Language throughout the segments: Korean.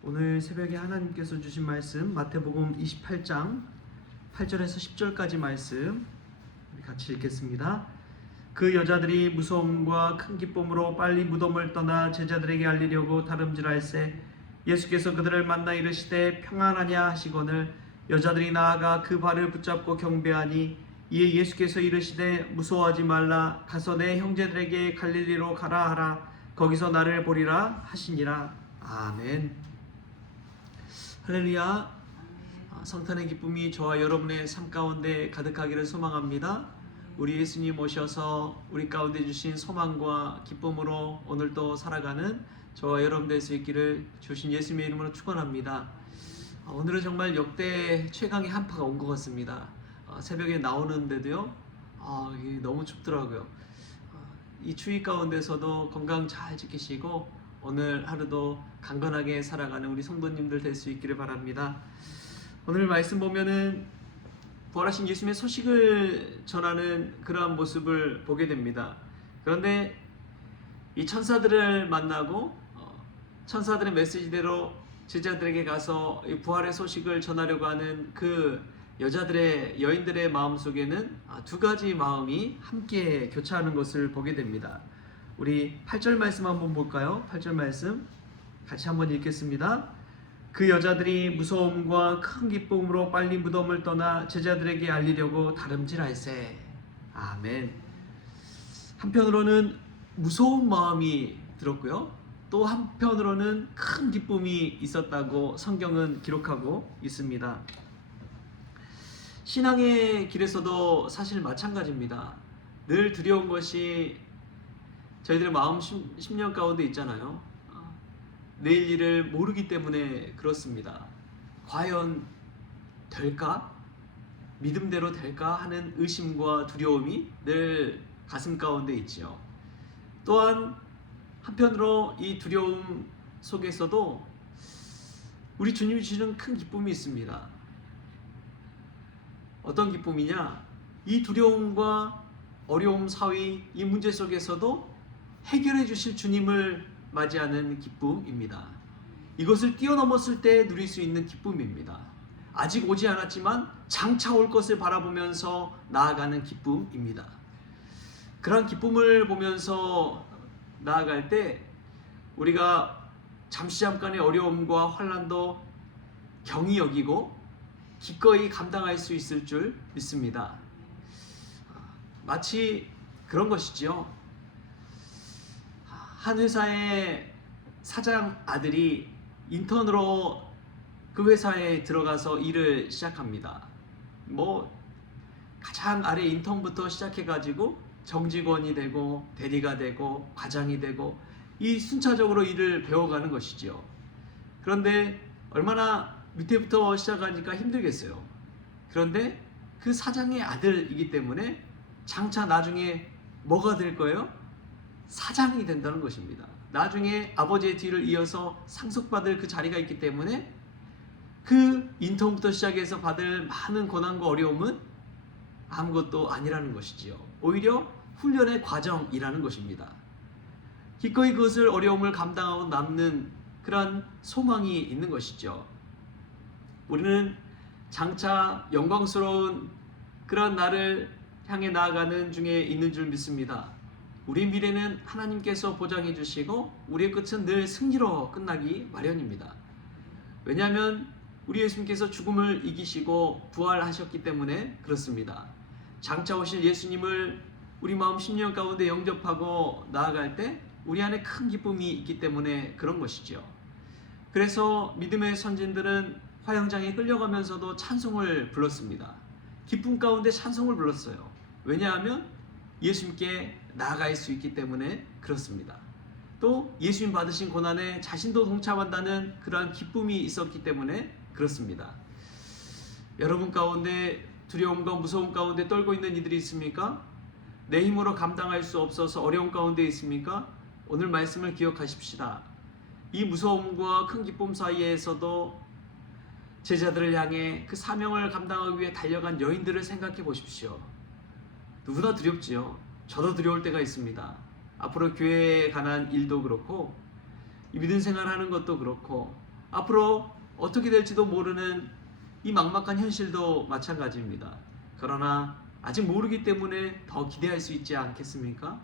오늘 새벽에 하나님께서 주신 말씀 마태복음 28장 8절에서 10절까지 말씀 우리 같이 읽겠습니다. 그 여자들이 무서움과 큰 기쁨으로 빨리 무덤을 떠나 제자들에게 알리려고 다름질할새 예수께서 그들을 만나 이르시되 평안하냐 하시거늘 여자들이 나아가 그 발을 붙잡고 경배하니 이에 예수께서 이르시되 무서워하지 말라 가서 내 형제들에게 갈릴리로 가라 하라 거기서 나를 보리라 하시니라. 아멘. 할렐루야. 성탄의 기쁨이 저와 여러분의 삶 가운데 가득하기를 소망합니다. 우리 예수님 오셔서 우리 가운데 주신 소망과 기쁨으로 오늘도 살아가는 저와 여러분 될 수 있기를 주신 예수님의 이름으로 축원합니다. 오늘은 정말 역대 최강의 한파가 온 것 같습니다. 새벽에 나오는데도요, 이게 너무 춥더라고요. 이 추위 가운데서도 건강 잘 지키시고 오늘 하루도 강건하게 살아가는 우리 성도님들 될 수 있기를 바랍니다. 오늘 말씀 보면은 부활하신 예수님의 소식을 전하는 그러한 모습을 보게 됩니다. 그런데 이 천사들을 만나고 천사들의 메시지대로 제자들에게 가서 이 부활의 소식을 전하려고 하는 그 여인들의 마음 속에는 두 가지 마음이 함께 교차하는 것을 보게 됩니다. 우리 8절 말씀 한번 볼까요? 8절 말씀 같이 한번 읽겠습니다. 그 여자들이 무서움과 큰 기쁨으로 빨리 무덤을 떠나 제자들에게 알리려고 다름질할세. 아멘. 한편으로는 무서운 마음이 들었고요, 또 한편으로는 큰 기쁨이 있었다고 성경은 기록하고 있습니다. 신앙의 길에서도 사실 마찬가지입니다. 늘 두려운 것이 저희들의 마음 심령 가운데 있잖아요. 내일 일을 모르기 때문에 그렇습니다. 과연 될까? 믿음대로 될까? 하는 의심과 두려움이 늘 가슴 가운데 있지요. 또한 한편으로 이 두려움 속에서도 우리 주님이 주시는 큰 기쁨이 있습니다. 어떤 기쁨이냐? 이 두려움과 어려움 사이 이 문제 속에서도 해결해 주실 주님을 맞이하는 기쁨입니다. 이것을 뛰어넘었을 때 누릴 수 있는 기쁨입니다. 아직 오지 않았지만 장차 올 것을 바라보면서 나아가는 기쁨입니다. 그런 기쁨을 보면서 나아갈 때 우리가 잠깐의 어려움과 환난도 경히 여기고 기꺼이 감당할 수 있을 줄 믿습니다. 마치 그런 것이지요. 한 회사의 사장 아들이 인턴으로 그 회사에 들어가서 일을 시작합니다. 가장 아래 인턴부터 시작해가지고 정직원이 되고 대리가 되고 과장이 되고 이 순차적으로 일을 배워가는 것이죠. 그런데 얼마나 밑에부터 시작하니까 힘들겠어요. 그런데 그 사장의 아들이기 때문에 장차 나중에 뭐가 될 거예요? 사장이 된다는 것입니다. 나중에 아버지의 뒤를 이어서 상속받을 그 자리가 있기 때문에 그 인턴부터 시작해서 받을 많은 고난과 어려움은 아무것도 아니라는 것이지요. 오히려 훈련의 과정이라는 것입니다. 기꺼이 그것을 어려움을 감당하고 남는 그런 소망이 있는 것이죠. 우리는 장차 영광스러운 그런 날을 향해 나아가는 중에 있는 줄 믿습니다. 우리 미래는 하나님께서 보장해 주시고 우리의 끝은 늘 승리로 끝나기 마련입니다. 왜냐하면 우리 예수님께서 죽음을 이기시고 부활하셨기 때문에 그렇습니다. 장차 오실 예수님을 우리 마음 심령 가운데 영접하고 나아갈 때 우리 안에 큰 기쁨이 있기 때문에 그런 것이죠. 그래서 믿음의 선진들은 화영장에 끌려가면서도 찬송을 불렀습니다. 기쁨 가운데 찬송을 불렀어요. 왜냐하면 예수님께 나아갈 수 있기 때문에 그렇습니다. 또 예수님 받으신 고난에 자신도 동참한다는 그러한 기쁨이 있었기 때문에 그렇습니다. 여러분 가운데 두려움과 무서움 가운데 떨고 있는 이들이 있습니까? 내 힘으로 감당할 수 없어서 어려움 가운데 있습니까? 오늘 말씀을 기억하십시다. 이 무서움과 큰 기쁨 사이에서도 제자들을 향해 그 사명을 감당하기 위해 달려간 여인들을 생각해 보십시오. 누구나 두렵지요. 저도 두려울 때가 있습니다. 앞으로 교회에 관한 일도 그렇고 믿음 생활하는 것도 그렇고 앞으로 어떻게 될지도 모르는 이 막막한 현실도 마찬가지입니다. 그러나 아직 모르기 때문에 더 기대할 수 있지 않겠습니까?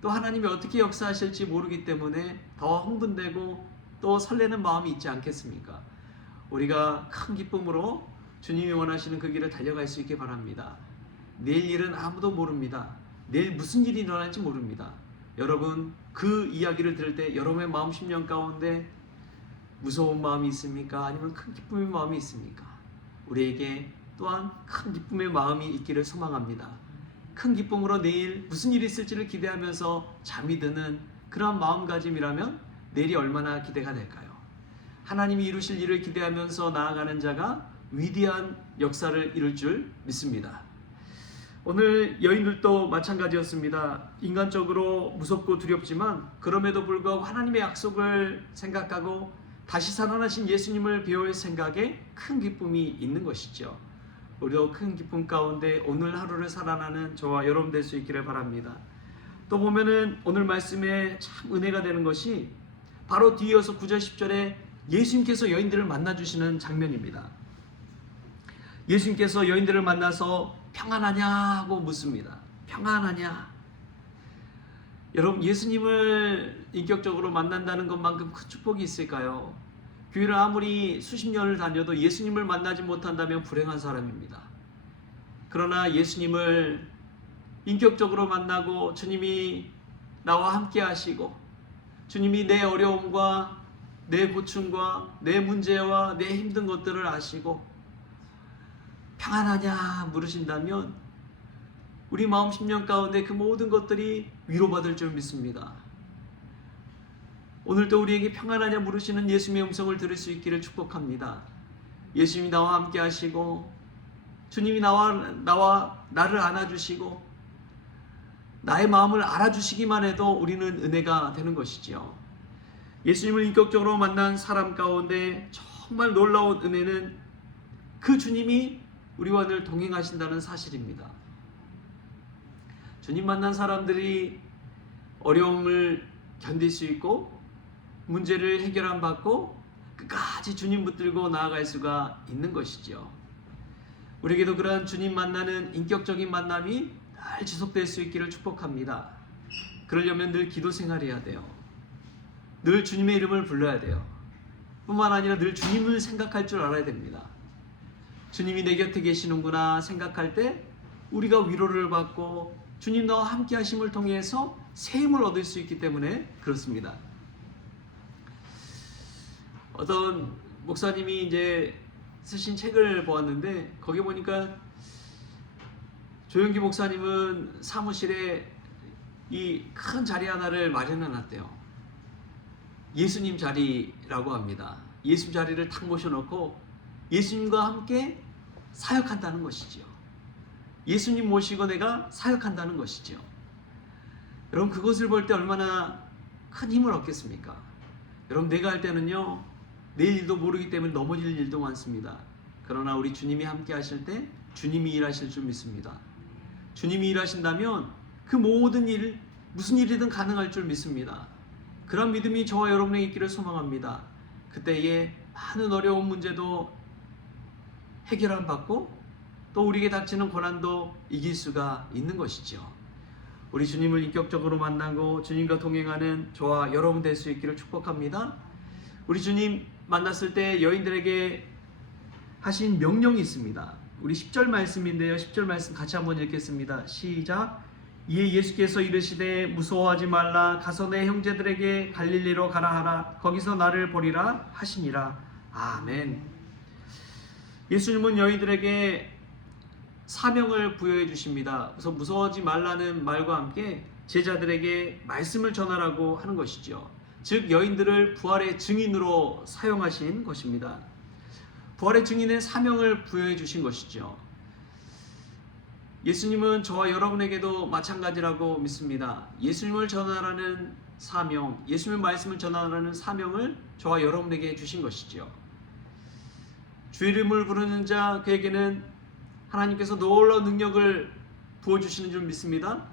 또 하나님이 어떻게 역사하실지 모르기 때문에 더 흥분되고 또 설레는 마음이 있지 않겠습니까? 우리가 큰 기쁨으로 주님이 원하시는 그 길을 달려갈 수 있게 바랍니다. 내일 일은 아무도 모릅니다. 내일 무슨 일이 일어날지 모릅니다. 여러분, 그 이야기를 들을 때 여러분의 마음 심령 가운데 무서운 마음이 있습니까? 아니면 큰 기쁨의 마음이 있습니까? 우리에게 또한 큰 기쁨의 마음이 있기를 소망합니다. 큰 기쁨으로 내일 무슨 일이 있을지를 기대하면서 잠이 드는 그러한 마음가짐이라면 내일이 얼마나 기대가 될까요? 하나님이 이루실 일을 기대하면서 나아가는 자가 위대한 역사를 이룰 줄 믿습니다. 오늘 여인들도 마찬가지였습니다. 인간적으로 무섭고 두렵지만 그럼에도 불구하고 하나님의 약속을 생각하고 다시 살아나신 예수님을 배울 생각에 큰 기쁨이 있는 것이죠. 우리도 큰 기쁨 가운데 오늘 하루를 살아나는 저와 여러분 될 수 있기를 바랍니다. 또 보면은 오늘 말씀에 참 은혜가 되는 것이 바로 뒤이어서 9절 10절에 예수님께서 여인들을 만나주시는 장면입니다. 예수님께서 여인들을 만나서 평안하냐 하고 묻습니다. 평안하냐? 여러분, 예수님을 인격적으로 만난다는 것만큼 큰 축복이 있을까요? 교회를 아무리 수십 년을 다녀도 예수님을 만나지 못한다면 불행한 사람입니다. 그러나 예수님을 인격적으로 만나고 주님이 나와 함께 하시고 주님이 내 어려움과 내 고충과 내 문제와 내 힘든 것들을 아시고 평안하냐 물으신다면 우리 마음 심령 가운데 그 모든 것들이 위로받을 줄 믿습니다. 오늘도 우리에게 평안하냐 물으시는 예수님의 음성을 들을 수 있기를 축복합니다. 예수님이 나와 함께 하시고 주님이 나를 안아주시고 나의 마음을 알아주시기만 해도 우리는 은혜가 되는 것이지요. 예수님을 인격적으로 만난 사람 가운데 정말 놀라운 은혜는 그 주님이 우리와 늘 동행하신다는 사실입니다. 주님 만난 사람들이 어려움을 견딜 수 있고 문제를 해결함 받고 끝까지 주님 붙들고 나아갈 수가 있는 것이죠. 우리에게도 그러한 주님 만나는 인격적인 만남이 늘 지속될 수 있기를 축복합니다. 그러려면 늘 기도 생활해야 돼요. 늘 주님의 이름을 불러야 돼요. 뿐만 아니라 늘 주님을 생각할 줄 알아야 됩니다. 주님이 내 곁에 계시는구나 생각할 때 우리가 위로를 받고 주님 나와 함께 하심을 통해서 새 힘을 얻을 수 있기 때문에 그렇습니다. 어떤 목사님이 이제 쓰신 책을 보았는데 거기 보니까 조영기 목사님은 사무실에 이 큰 자리 하나를 마련해 놨대요. 예수님 자리라고 합니다. 예수님 자리를 탁 모셔놓고 예수님과 함께 사역한다는 것이죠. 예수님 모시고 내가 사역한다는 것이죠. 여러분, 그것을 볼 때 얼마나 큰 힘을 얻겠습니까? 여러분, 내가 할 때는요, 내일 일도 모르기 때문에 넘어질 일도 많습니다. 그러나 우리 주님이 함께 하실 때 주님이 일하실 줄 믿습니다. 주님이 일하신다면 그 모든 일, 무슨 일이든 가능할 줄 믿습니다. 그런 믿음이 저와 여러분에게 있기를 소망합니다. 그때에 많은 어려운 문제도 해결함 받고 또 우리에게 닥치는 고난도 이길 수가 있는 것이죠. 우리 주님을 인격적으로 만나고 주님과 동행하는 저와 여러분 될 수 있기를 축복합니다. 우리 주님 만났을 때 여인들에게 하신 명령이 있습니다. 우리 10절 말씀인데요. 10절 말씀 같이 한번 읽겠습니다. 시작. 이에 예수께서 이르시되 무서워하지 말라. 가서 내 형제들에게 갈릴리로 가라 하라. 거기서 나를 보리라 하시니라. 아멘. 예수님은 여인들에게 사명을 부여해 주십니다. 그래서 무서워하지 말라는 말과 함께 제자들에게 말씀을 전하라고 하는 것이죠. 즉 여인들을 부활의 증인으로 사용하신 것입니다. 부활의 증인의 사명을 부여해 주신 것이죠. 예수님은 저와 여러분에게도 마찬가지라고 믿습니다. 예수님을 전하라는 사명, 예수님의 말씀을 전하라는 사명을 저와 여러분에게 주신 것이죠. 주 이름을 부르는 자 그에게는 하나님께서 놀라운 능력을 부어주시는 줄 믿습니다.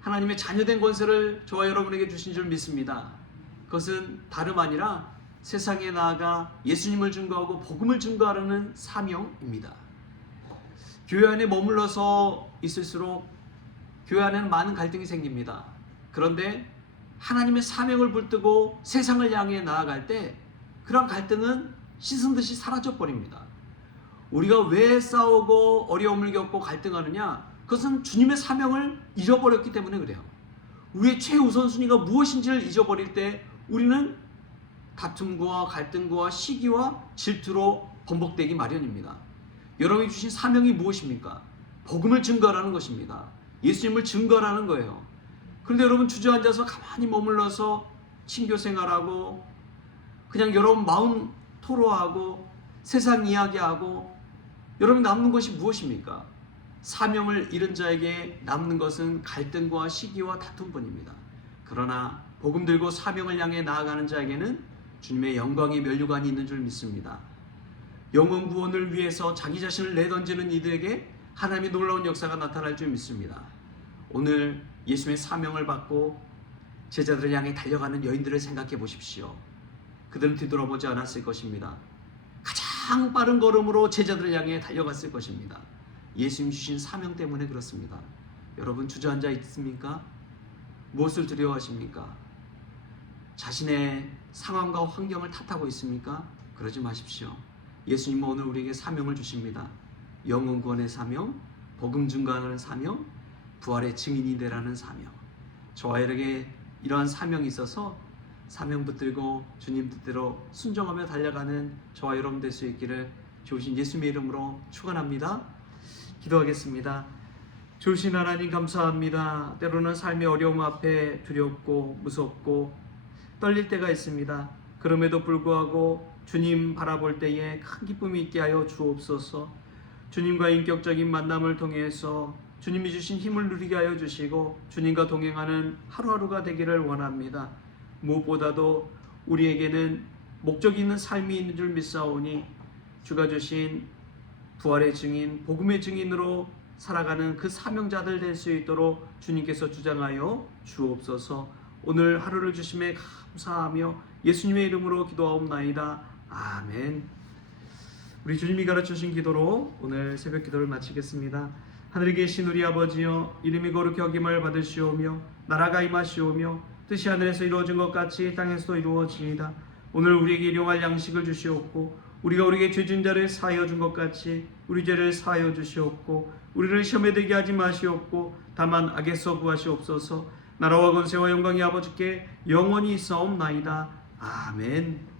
하나님의 자녀된 권세를 저와 여러분에게 주신 줄 믿습니다. 그것은 다름 아니라 세상에 나아가 예수님을 증거하고 복음을 증거하라는 사명입니다. 교회 안에 머물러서 있을수록 교회 안에는 많은 갈등이 생깁니다. 그런데 하나님의 사명을 붙들고 세상을 향해 나아갈 때 그런 갈등은 씻은 듯이 사라져 버립니다. 우리가 왜 싸우고 어려움을 겪고 갈등하느냐? 그것은 주님의 사명을 잃어버렸기 때문에 그래요. 우리의 최우선순위가 무엇인지를 잊어버릴 때 우리는 다툼과 갈등과 시기와 질투로 번복되기 마련입니다. 여러분이 주신 사명이 무엇입니까? 복음을 증거하라는 것입니다. 예수님을 증거하라는 거예요. 그런데 여러분 주저앉아서 가만히 머물러서 친교 생활하고 그냥 여러분 마음 토로하고 세상 이야기하고 여러분 남는 것이 무엇입니까? 사명을 잃은 자에게 남는 것은 갈등과 시기와 다툼뿐입니다. 그러나 복음 들고 사명을 향해 나아가는 자에게는 주님의 영광의 면류관이 있는 줄 믿습니다. 영혼 구원을 위해서 자기 자신을 내던지는 이들에게 하나님의 놀라운 역사가 나타날 줄 믿습니다. 오늘 예수님의 사명을 받고 제자들을 향해 달려가는 여인들을 생각해 보십시오. 그들은 뒤돌아보지 않았을 것입니다. 가장 빠른 걸음으로 제자들을 향해 달려갔을 것입니다. 예수님 주신 사명 때문에 그렇습니다. 여러분 주저앉아 있습니까? 무엇을 두려워하십니까? 자신의 상황과 환경을 탓하고 있습니까? 그러지 마십시오. 예수님은 오늘 우리에게 사명을 주십니다. 영혼 구원의 사명, 복음 증거하는 사명, 부활의 증인이 되라는 사명. 저와 여러분에게 이러한 사명이 있어서 사명 붙들고 주님 뜻대로 순종하며 달려가는 저와 여러분 될 수 있기를 좋으신 예수님의 이름으로 축원합니다. 기도하겠습니다. 좋으신 하나님 감사합니다. 때로는 삶의 어려움 앞에 두렵고 무섭고 떨릴 때가 있습니다. 그럼에도 불구하고 주님 바라볼 때에 큰 기쁨이 있게 하여 주옵소서. 주님과 인격적인 만남을 통해서 주님이 주신 힘을 누리게 하여 주시고 주님과 동행하는 하루하루가 되기를 원합니다. 무엇보다도 우리에게는 목적이 있는 삶이 있는 줄 믿사오니 주가 주신 부활의 증인, 복음의 증인으로 살아가는 그 사명자들 될 수 있도록 주님께서 주장하여 주옵소서. 오늘 하루를 주심에 감사하며 예수님의 이름으로 기도하옵나이다. 아멘. 우리 주님이 가르쳐주신 기도로 오늘 새벽 기도를 마치겠습니다. 하늘에 계신 우리 아버지여, 이름이 거룩히 여김을 받으시오며 나라가 임하시오며 뜻이 하늘에서 이루어진 것 같이 땅에서도 이루어지이다. 오늘 우리에게 일용할 양식을 주시옵고 우리가 우리에게 죄진 자를 사하여 준 것 같이 우리 죄를 사하여 주시옵고 우리를 시험에 들게 하지 마시옵고 다만 악에서 구하시옵소서. 나라와 권세와 영광이 아버지께 영원히 있사옵나이다. 아멘.